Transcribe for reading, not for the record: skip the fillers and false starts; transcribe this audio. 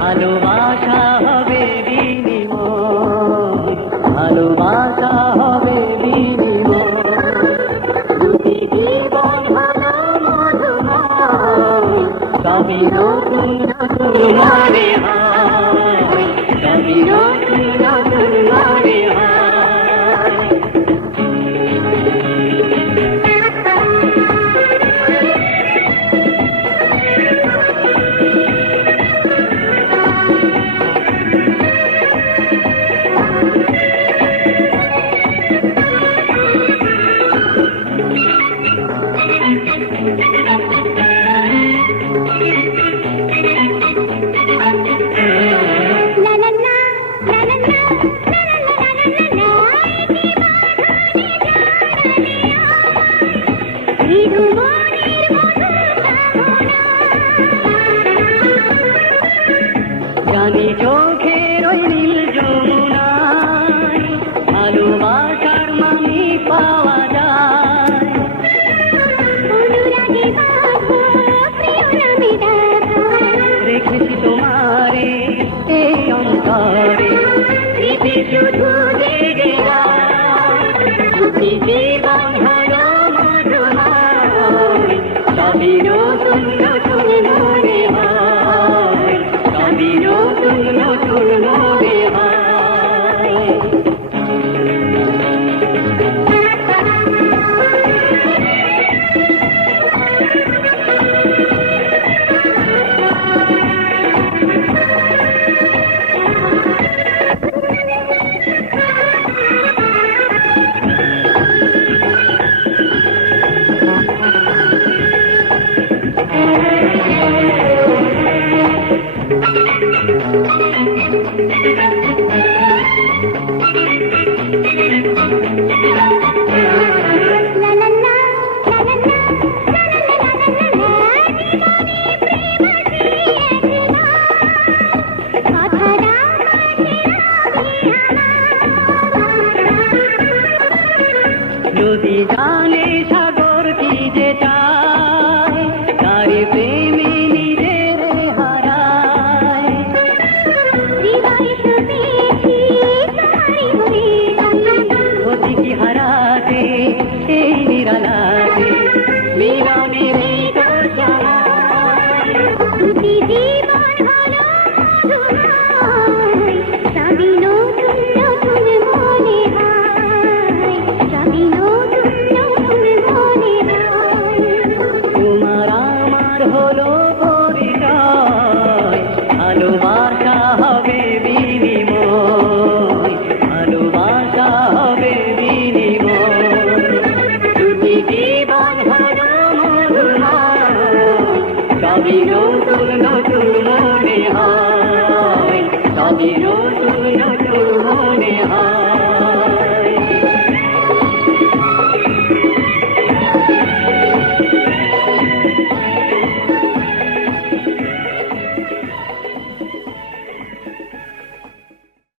ভালোবাসা হবে বিনিময়, ভালোবাসা হবে বিনিময়, দুটি জীবন হলো মধুময়, সবই নতুন নতুন মনে হয়, সবই নতুন নতুন মনে হয়। জানি চোখের ওই নীল যমুনায় ভালোবাসার মানে পাওয়া যায়, রেখেছি তোমারে এই অন্তরে, স্মৃতি শুধু জেগে জীবন হলো মধুময়, সবই নতুন নতুন মনে হয়, সবই নতুন নতুন মনে হয়। যদি জানে সাগর কি যে চায়, তার প্রেমে নিজের হারায়, ক্ষতি কি হারাতে এই নিরালাতে মিলনের এই তো সময়, দুটি জীবন হলো মধুময়, সবই নতুন নতুন মনে হয়, সবই নতুন নতুন মনে হয়। তোমার আমার হলো পরিচয়, ভালোবাসা হবে বিনিময়, ভালোবাসা হবে বিনিময়, দুটি জীবন হলো মধুময়, সবই নতুন নতুন মনে হয়, সবই নতুন নতুন